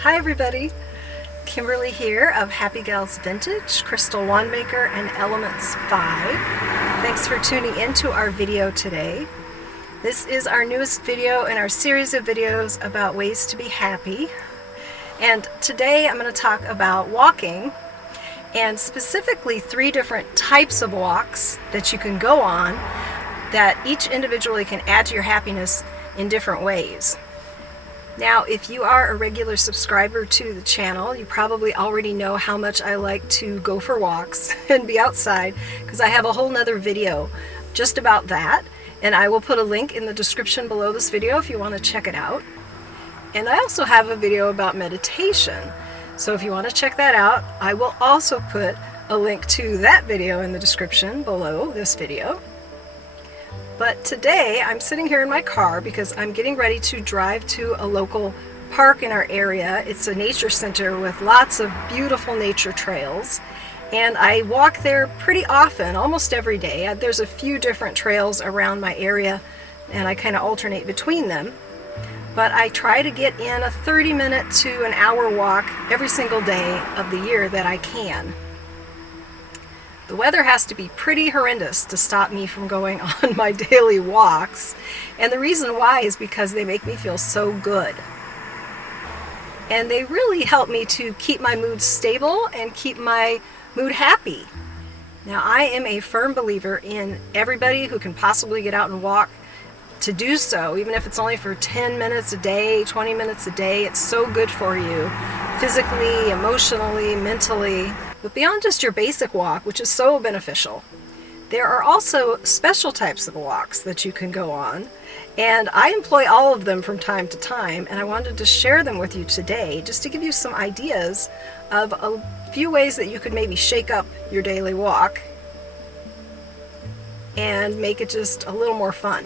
Hi everybody, Kimberly here of Happy Gals Vintage, Crystal Wandmaker, and Elements 5. Thanks for tuning into our video today. This is our newest video in our series of videos about ways to be happy. And today I'm going to talk about walking, and specifically 3 different types of walks that you can go on that each individually can add to your happiness in different ways. Now, if you are a regular subscriber to the channel, you probably already know how much I like to go for walks and be outside, because I have a whole nother video just about that, and I will put a link in the description below this video if you want to check it out. And I also have a video about meditation, so if you want to check that out, I will also put a link to that video in the description below this video. But today I'm sitting here in my car because I'm getting ready to drive to a local park in our area. It's a nature center with lots of beautiful nature trails, and I walk there pretty often, almost every day. There's a few different trails around my area and I kind of alternate between them, but I try to get in a 30-minute to an hour walk every single day of the year that I can. The weather has to be pretty horrendous to stop me from going on my daily walks, and the reason why is because they make me feel so good. And they really help me to keep my mood stable and keep my mood happy. Now, I am a firm believer in everybody who can possibly get out and walk to do so, even if it's only for 10 minutes a day, 20 minutes a day. It's so good for you, physically, emotionally, mentally. But beyond just your basic walk, which is so beneficial, there are also special types of walks that you can go on, and I employ all of them from time to time, and I wanted to share them with you today just to give you some ideas of a few ways that you could maybe shake up your daily walk and make it just a little more fun.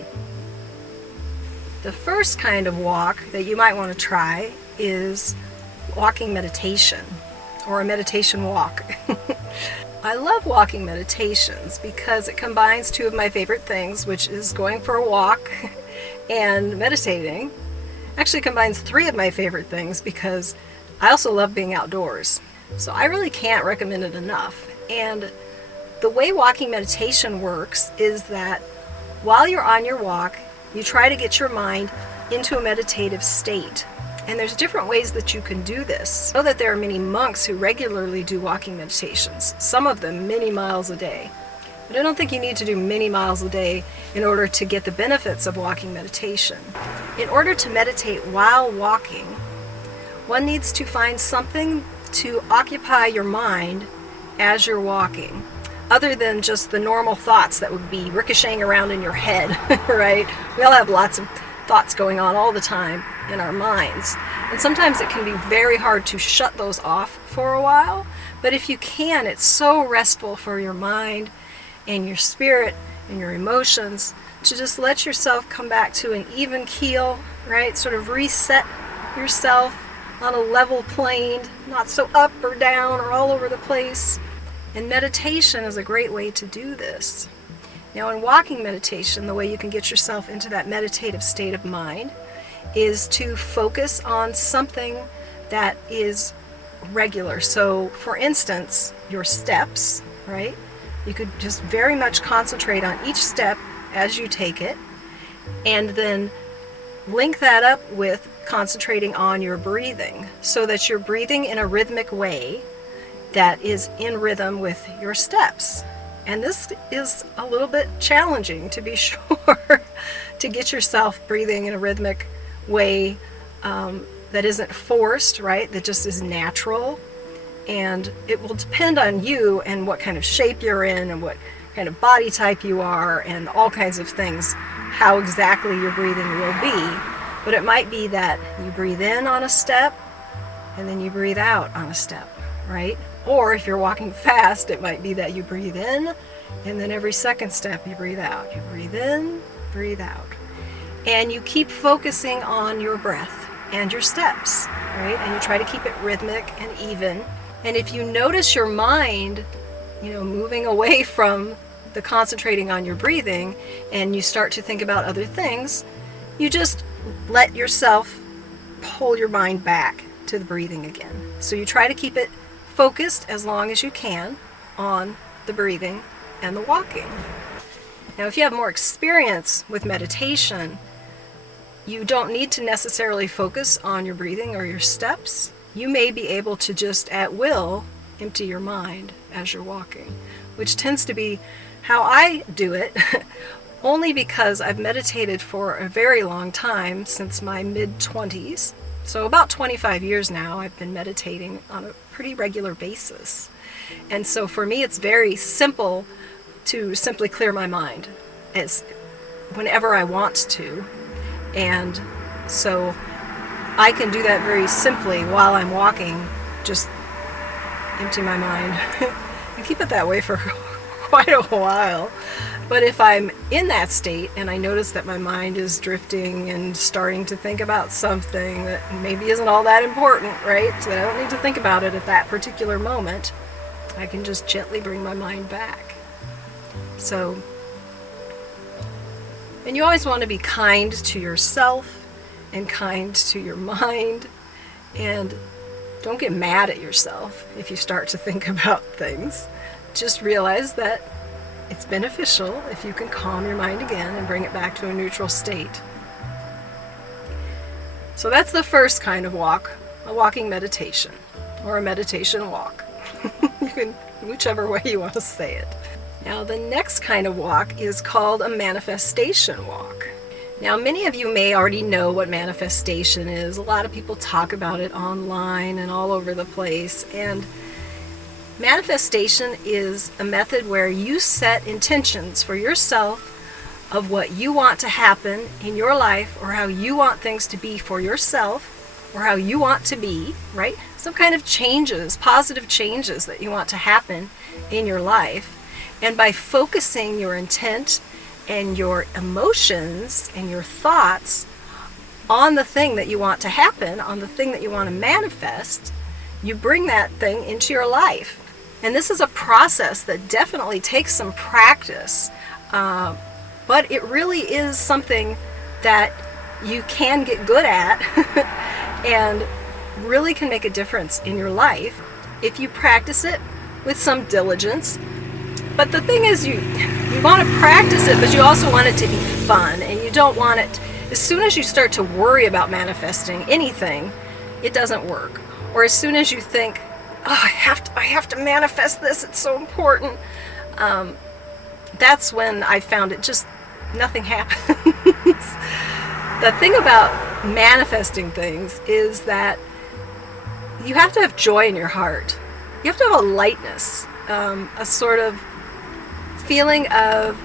The first kind of walk that you might want to try is walking meditation, or a meditation walk. I love walking meditations because it combines 2 of my favorite things, which is going for a walk and meditating. Actually combines 3 of my favorite things because I also love being outdoors. So I really can't recommend it enough. And the way walking meditation works is that while you're on your walk, you try to get your mind into a meditative state. And there's different ways that you can do this. I know that there are many monks who regularly do walking meditations, some of them many miles a day. But I don't think you need to do many miles a day in order to get the benefits of walking meditation. In order to meditate while walking, one needs to find something to occupy your mind as you're walking, other than just the normal thoughts that would be ricocheting around in your head, right? We all have lots of thoughts going on all the time in our minds, and sometimes it can be very hard to shut those off for a while, but if you can, it's so restful for your mind and your spirit and your emotions to just let yourself come back to an even keel, right? Sort of reset yourself on a level plane, not so up or down or all over the place. And meditation is a great way to do this. Now, in walking meditation, the way you can get yourself into that meditative state of mind is to focus on something that is regular. So, for instance, your steps, right? You could just very much concentrate on each step as you take it, and then link that up with concentrating on your breathing, so that you're breathing in a rhythmic way that is in rhythm with your steps. And this is a little bit challenging, to be sure, to get yourself breathing in a rhythmic way that isn't forced, right? That just is natural. And it will depend on you and what kind of shape you're in and what kind of body type you are and all kinds of things, how exactly your breathing will be. But it might be that you breathe in on a step and then you breathe out on a step, right? Or if you're walking fast, it might be that you breathe in, and then every second step you breathe out. You breathe in, breathe out. And you keep focusing on your breath and your steps, right? And you try to keep it rhythmic and even. And if you notice your mind, moving away from the concentrating on your breathing, and you start to think about other things, you just let yourself pull your mind back to the breathing again. So you try to keep it focused as long as you can on the breathing and the walking. Now, if you have more experience with meditation, you don't need to necessarily focus on your breathing or your steps. You may be able to just at will empty your mind as you're walking, which tends to be how I do it, only because I've meditated for a very long time, since my mid-20s. So about 25 years now, I've been meditating on a pretty regular basis. And so for me, it's very simple to simply clear my mind as whenever I want to. And so I can do that very simply while I'm walking, just empty my mind and keep it that way for quite a while. But if I'm in that state and I notice that my mind is drifting and starting to think about something that maybe isn't all that important, right? So I don't need to think about it at that particular moment. I can just gently bring my mind back. So, and you always want to be kind to yourself and kind to your mind, and don't get mad at yourself if you start to think about things. Just realize that it's beneficial if you can calm your mind again and bring it back to a neutral state. So that's the first kind of walk, a walking meditation, or a meditation walk. You can, whichever way you want to say it. Now, the next kind of walk is called a manifestation walk. Now, many of you may already know what manifestation is. A lot of people talk about it online and all over the place. And manifestation is a method where you set intentions for yourself of what you want to happen in your life, or how you want things to be for yourself, or how you want to be, right? Some kind of changes, positive changes that you want to happen in your life. And by focusing your intent and your emotions and your thoughts on the thing that you want to happen, on the thing that you want to manifest, you bring that thing into your life. And this is a process that definitely takes some practice, but it really is something that you can get good at and really can make a difference in your life if you practice it with some diligence. But the thing is, you want to practice it, but you also want it to be fun, and you don't want it, as soon as you start to worry about manifesting anything, it doesn't work. Or as soon as you think, oh, I have to manifest this, it's so important, that's when I found it just, nothing happens. The thing about manifesting things is that you have to have joy in your heart. You have to have a lightness, a sort of feeling of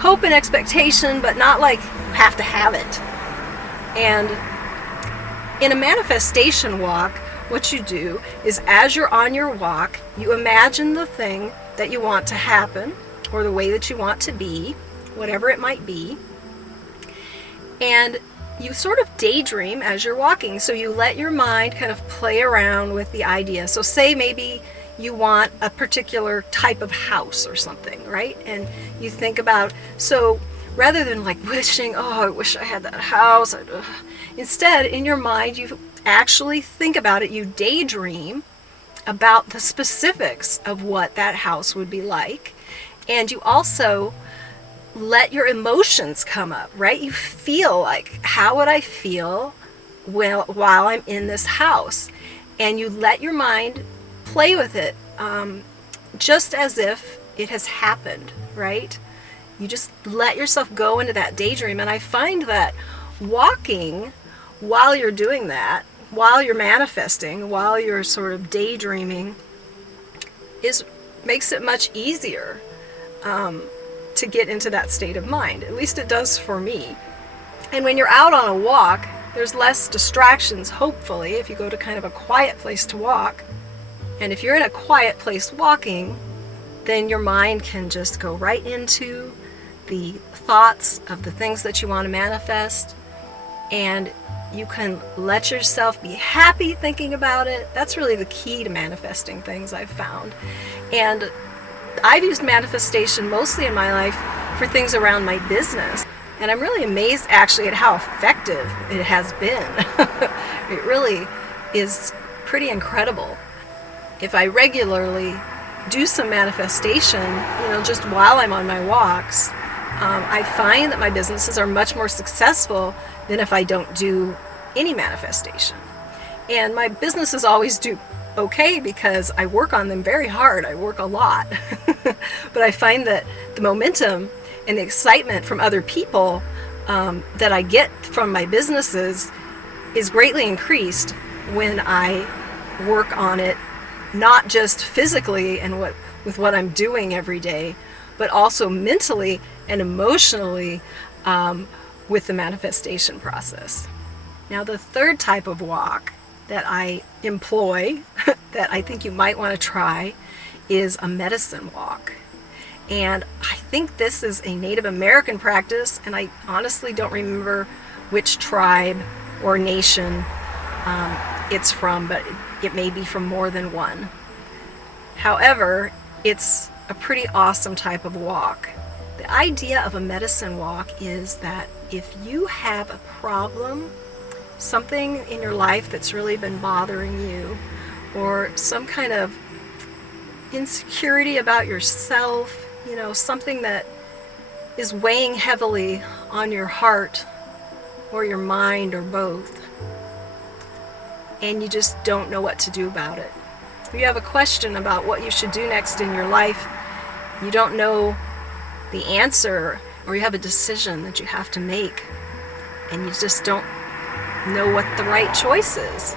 hope and expectation, but not like you have to have it. And in a manifestation walk, what you do is, as you're on your walk, you imagine the thing that you want to happen, or the way that you want to be, whatever it might be, and you sort of daydream as you're walking. So you let your mind kind of play around with the idea. So say maybe you want a particular type of house or something, right? And you think about, so rather than like wishing, oh, I wish I had that house, instead in your mind you actually think about it, you daydream about the specifics of what that house would be like, and you also let your emotions come up, right? You feel like, how would I feel while I'm in this house? And you let your mind play with it, just as if it has happened, right? You just let yourself go into that daydream. And I find that walking while you're doing that, while you're manifesting, while you're sort of daydreaming, makes it much easier to get into that state of mind. At least it does for me. And when you're out on a walk, there's less distractions, hopefully, if you go to kind of a quiet place to walk. And if you're in a quiet place walking, then your mind can just go right into the thoughts of the things that you want to manifest, and you can let yourself be happy thinking about it. That's really the key to manifesting things, I've found. And I've used manifestation mostly in my life for things around my business. And I'm really amazed actually at how effective it has been. It really is pretty incredible. If I regularly do some manifestation, just while I'm on my walks, I find that my businesses are much more successful than if I don't do any manifestation. And my businesses always do okay because I work on them very hard. I work a lot. But I find that the momentum and the excitement from other people that I get from my businesses is greatly increased when I work on it, not just physically and with what I'm doing every day, but also mentally and emotionally with the manifestation process. Now, the third type of walk that I employ that I think you might want to try is a medicine walk. And I think this is a Native American practice, and I honestly don't remember which tribe or nation it's from, but it may be from more than one. However, it's a pretty awesome type of walk. The idea of a medicine walk is that if you have a problem, something in your life that's really been bothering you, or some kind of insecurity about yourself, something that is weighing heavily on your heart or your mind or both, and you just don't know what to do about it. You have a question about what you should do next in your life, you don't know the answer, or you have a decision that you have to make, and you just don't know what the right choice is.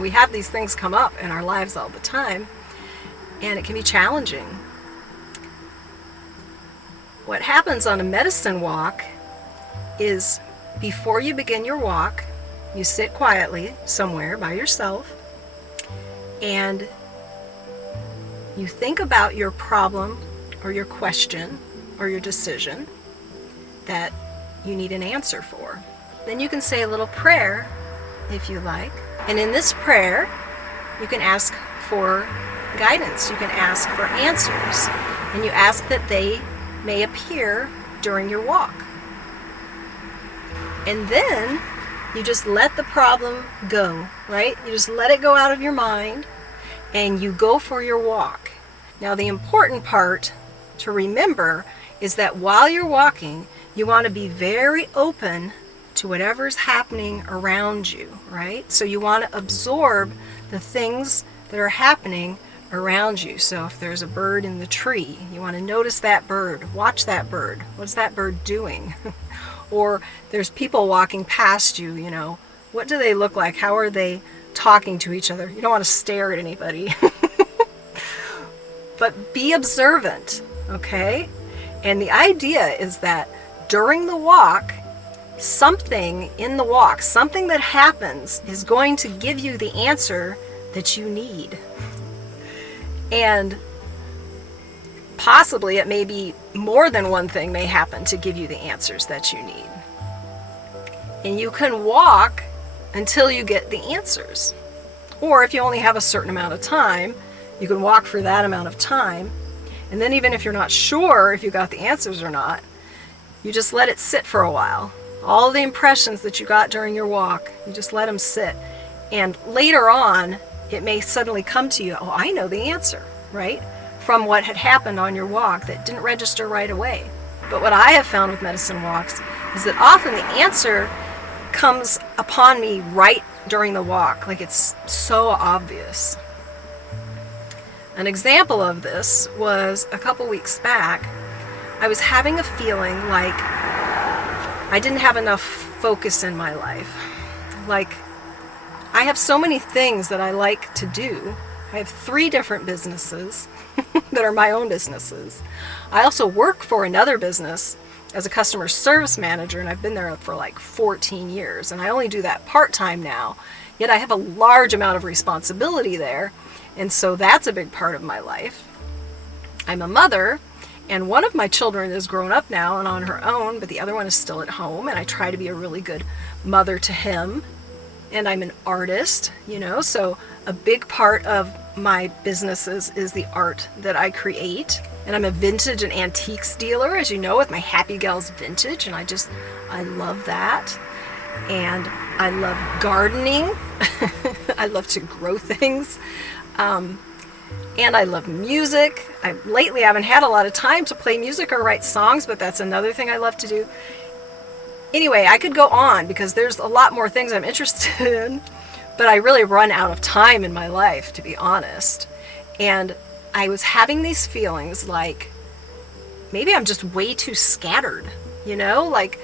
We have these things come up in our lives all the time, and it can be challenging. What happens on a medicine walk is before you begin your walk, you sit quietly somewhere by yourself, and you think about your problem or your question or your decision that you need an answer for. Then you can say a little prayer if you like. And in this prayer, you can ask for guidance. You can ask for answers. And you ask that they may appear during your walk. And then you just let the problem go, right? You just let it go out of your mind and you go for your walk. Now, the important part to remember is that while you're walking, you want to be very open to whatever's happening around you, right? So you want to absorb the things that are happening around you. So if there's a bird in the tree, you want to notice that bird, watch that bird. What's that bird doing? Or there's people walking past you, what do they look like? How are they talking to each other? You don't want to stare at anybody. But be observant, okay? And the idea is that during the walk, something in the walk, something that happens is going to give you the answer that you need. And possibly it may be more than one thing may happen to give you the answers that you need. And you can walk until you get the answers. Or if you only have a certain amount of time, you can walk for that amount of time. And then even if you're not sure if you got the answers or not, you just let it sit for a while. All the impressions that you got during your walk, you just let them sit. And later on, it may suddenly come to you, oh, I know the answer, right? From what had happened on your walk that didn't register right away. But what I have found with medicine walks is that often the answer comes upon me right during the walk, like it's so obvious. An example of this was a couple weeks back. I was having a feeling like I didn't have enough focus in my life. Like, I have so many things that I like to do. I have 3 different businesses that are my own businesses. I also work for another business as a customer service manager, and I've been there for like 14 years, and I only do that part-time now, yet I have a large amount of responsibility there, and so that's a big part of my life. I'm a mother, and one of my children is grown up now and on her own, but the other one is still at home, and I try to be a really good mother to him. And I'm an artist, so a big part of my businesses is the art that I create. And I'm a vintage and antiques dealer, as you know, with my Happy Gals Vintage, and I love that. And I love gardening. I I love to grow things. And I love music. Lately haven't had a lot of time to play music or write songs, but that's another thing I love to do. Anyway, I could go on because there's a lot more things I'm interested in, but I really run out of time in my life, to be honest. And I was having these feelings like maybe I'm just way too scattered, like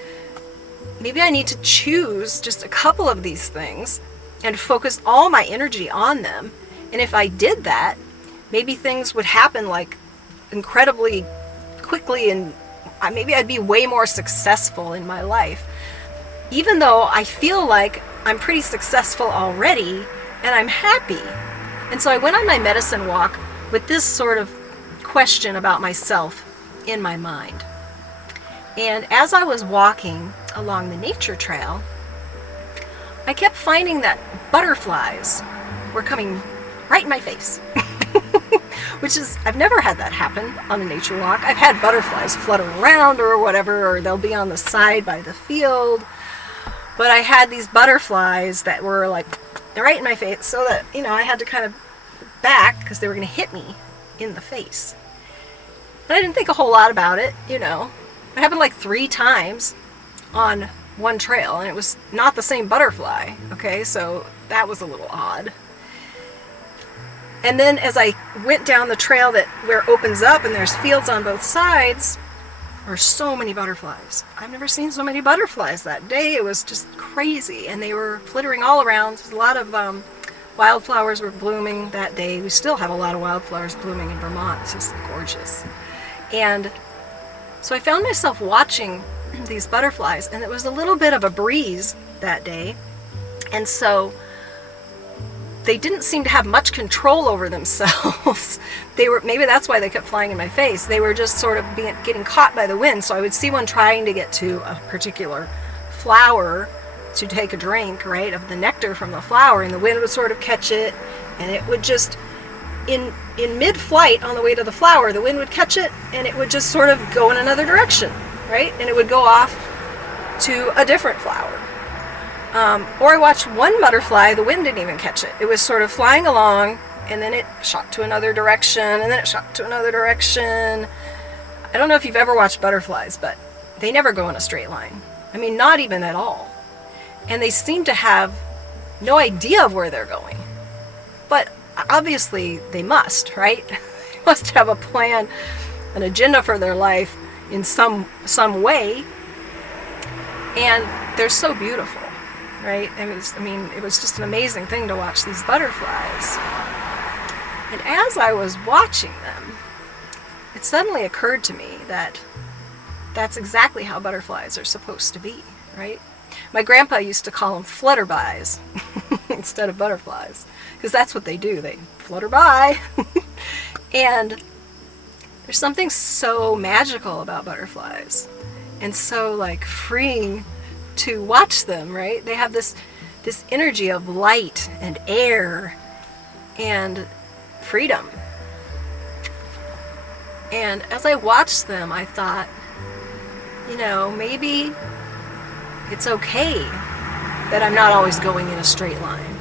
maybe I need to choose just a couple of these things and focus all my energy on them. And if I did that, maybe things would happen like incredibly quickly, and maybe I'd be way more successful in my life. Even though I feel like I'm pretty successful already and I'm happy. And so I went on my medicine walk with this sort of question about myself in my mind. And as I was walking along the nature trail, I kept finding that butterflies were coming right in my face. Which is, I've never had that happen on a nature walk. I've had butterflies flutter around or whatever, or they'll be on the side by the field. But I had these butterflies that were like right in my face, so that, I had to kind of back because they were going to hit me in the face. And I didn't think a whole lot about it, It happened like 3 times on one trail, and it was not the same butterfly, okay? So that was a little odd. And then as I went down the trail where it opens up and there's fields on both sides, there were so many butterflies. I've never seen so many butterflies that day. It was just crazy. And they were flittering all around. A lot of wildflowers were blooming that day. We still have a lot of wildflowers blooming in Vermont. It's just gorgeous. And so I found myself watching these butterflies, and it was a little bit of a breeze that day. And so they didn't seem to have much control over themselves. Maybe that's why they kept flying in my face. They were just sort of getting caught by the wind. So I would see one trying to get to a particular flower to take a drink, right, of the nectar from the flower, and the wind would sort of catch it, and it would just, in mid-flight on the way to the flower, the wind would catch it, and it would just sort of go in another direction, right, and it would go off to a different flower. Or I watched one butterfly, the wind didn't even catch it. It was sort of flying along, and then it shot to another direction, and then it shot to another direction. I don't know if you've ever watched butterflies, but they never go in a straight line. I mean, not even at all. And they seem to have no idea of where they're going. But obviously they must, right? They must have a plan, an agenda for their life in some way. And they're so beautiful. Right? It was just an amazing thing to watch these butterflies. And as I was watching them, it suddenly occurred to me that that's exactly how butterflies are supposed to be, right? My grandpa used to call them flutterbys instead of butterflies, because that's what they do. They flutter by. And there's something so magical about butterflies, and so like freeing to watch them, right? They have this energy of light and air and freedom. And as I watched them, I thought, maybe it's okay that I'm not always going in a straight line.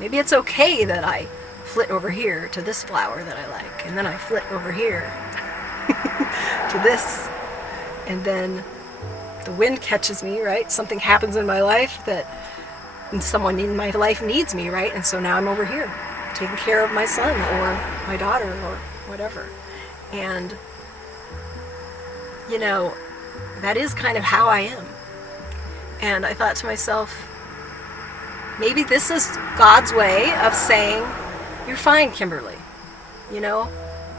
Maybe it's okay that I flit over here to this flower that I like, and then I flit over here to this, and then the wind catches me, right? Something happens in my life that someone in my life needs me, right? And so now I'm over here taking care of my son or my daughter or whatever. And, that is kind of how I am. And I thought to myself, maybe this is God's way of saying, you're fine, Kimberly.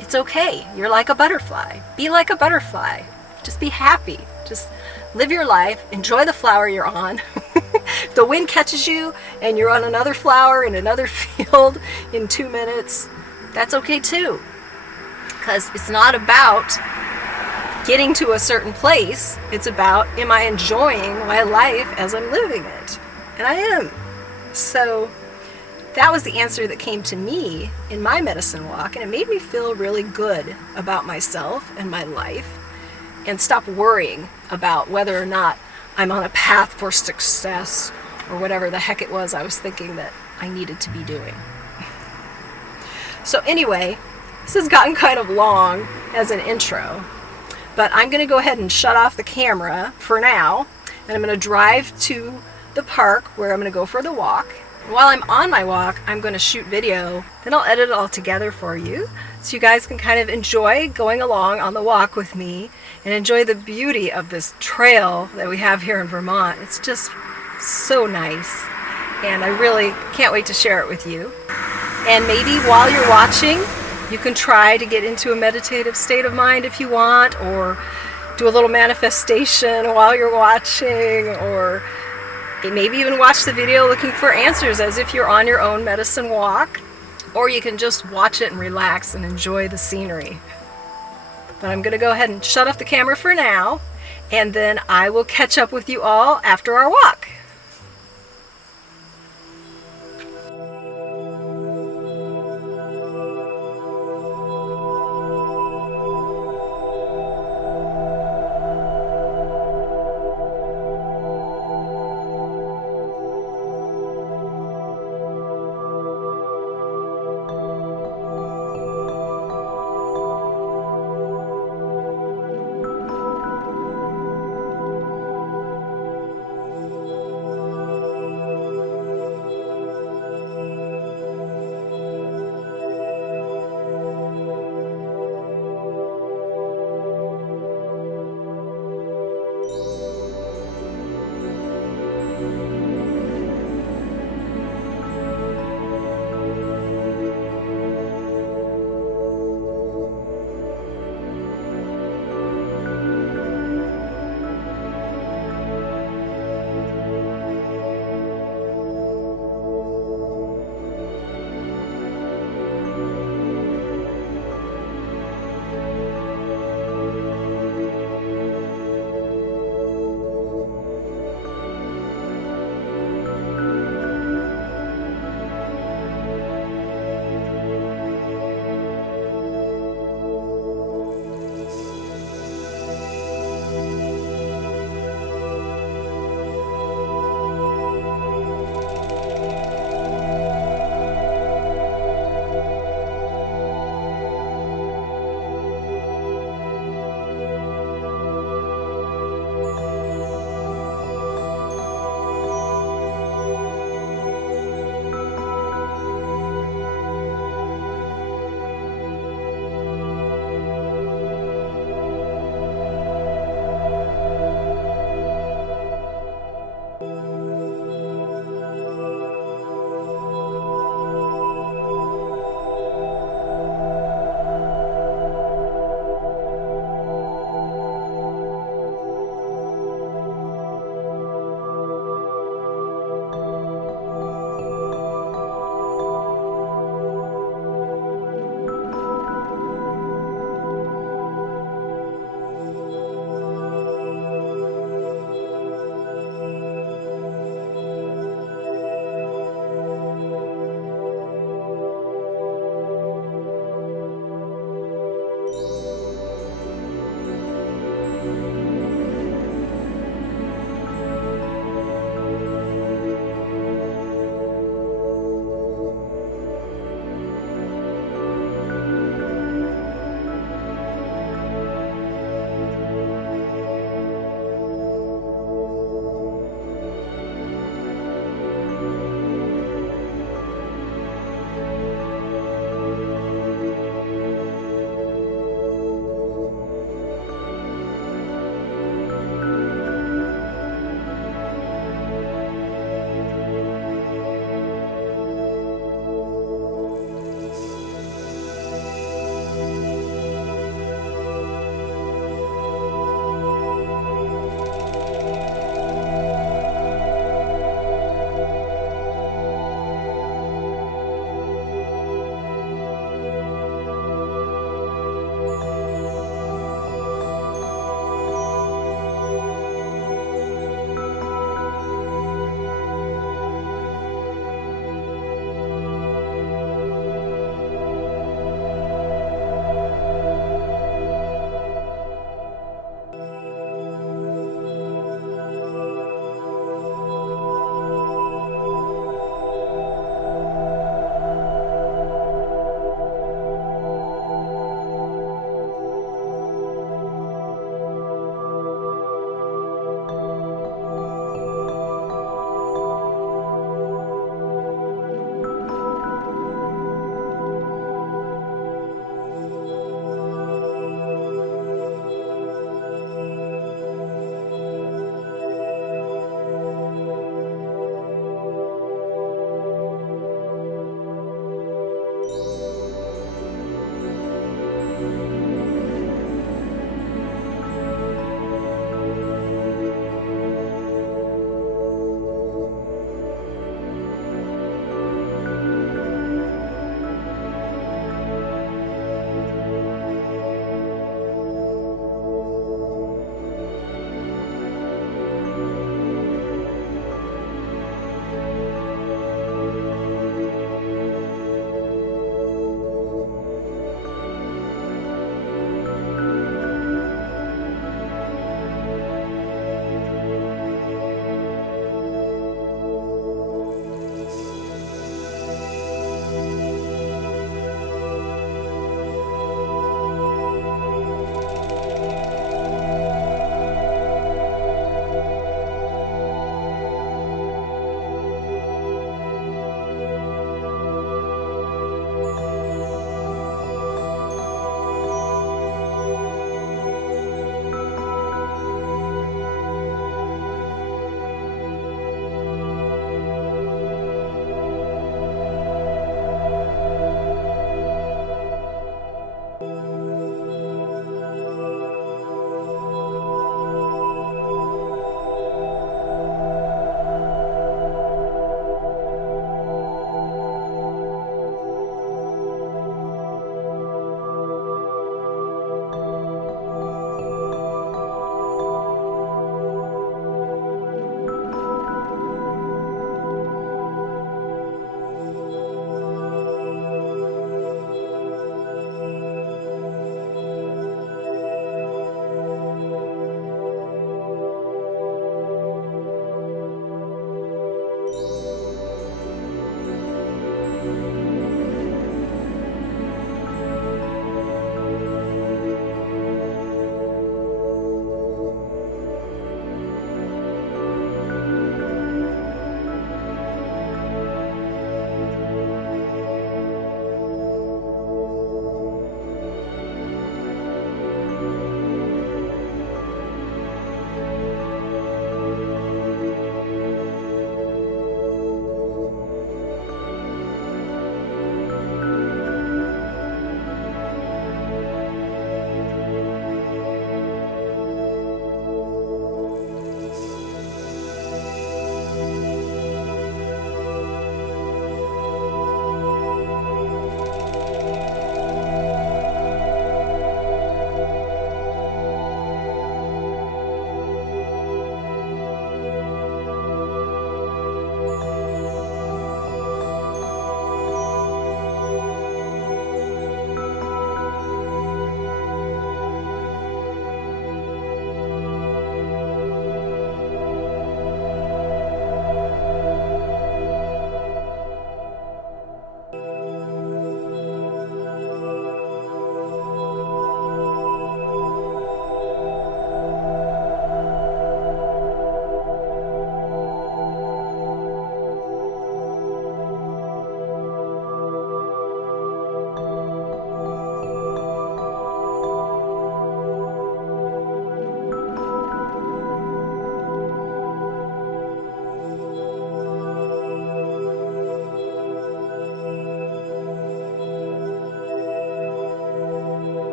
It's okay. You're like a butterfly. Be like a butterfly. Just be happy. Just live your life. Enjoy the flower you're on. If the wind catches you and you're on another flower in another field in 2 minutes, that's okay too. Because it's not about getting to a certain place. It's about, am I enjoying my life as I'm living it? And I am. So that was the answer that came to me in my medicine walk, and it made me feel really good about myself and my life, and stop worrying about whether or not I'm on a path for success or whatever the heck it was I was thinking that I needed to be doing. So anyway, this has gotten kind of long as an intro, but I'm going to go ahead and shut off the camera for now, and I'm going to drive to the park where I'm going to go for the walk. While I'm on my walk, I'm going to shoot video, then I'll edit it all together for you so you guys can kind of enjoy going along on the walk with me and enjoy the beauty of this trail that we have here in Vermont. It's just so nice, and I really can't wait to share it with you. And maybe while you're watching, you can try to get into a meditative state of mind if you want, or do a little manifestation while you're watching, or maybe even watch the video looking for answers as if you're on your own medicine walk, or you can just watch it and relax and enjoy the scenery. But I'm going to go ahead and shut off the camera for now, and then I will catch up with you all after our walk.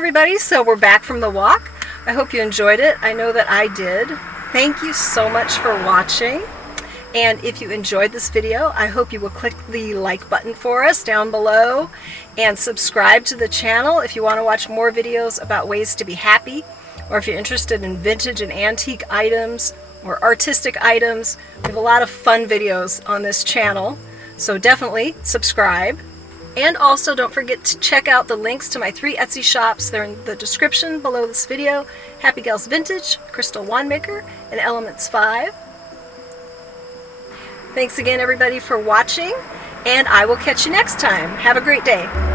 everybody, so we're back from the walk. I hope you enjoyed it. I know that I did. Thank you so much for watching. And if you enjoyed this video, I hope you will click the like button for us down below and subscribe to the channel if you want to watch more videos about ways to be happy, or if you're interested in vintage and antique items or artistic items. We have a lot of fun videos on this channel, so definitely subscribe. And also don't forget to check out the links to my 3 Etsy shops. They're in the description below this video. Happy Gals Vintage, Crystal Wandmaker, and Elements 5. Thanks again everybody for watching, and I will catch you next time. Have a great day.